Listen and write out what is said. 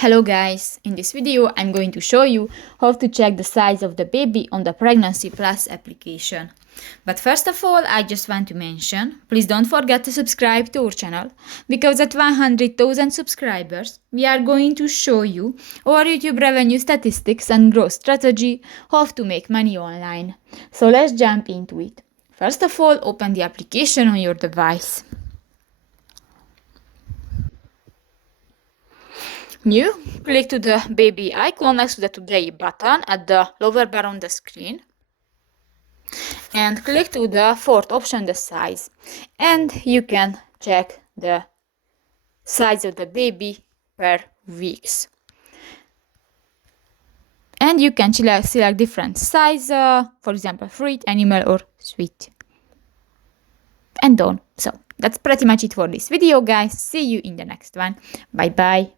Hello guys, in this video I'm going to show you how to check the size of the baby on the Pregnancy Plus application. But first of all, I just want to mention, please don't forget to subscribe to our channel, because at 100,000 subscribers we are going to show you our YouTube revenue statistics and growth strategy, how to make money online. So let's jump into it. First of all, open the application on your device. New, click to the baby icon next to the Today button at the lower bar on the screen. And click to the fourth option, the size. And you can check the size of the baby per weeks. And you can select different size, for example, fruit, animal, or sweet. And done. So that's pretty much it for this video, guys. See you in the next one. Bye bye.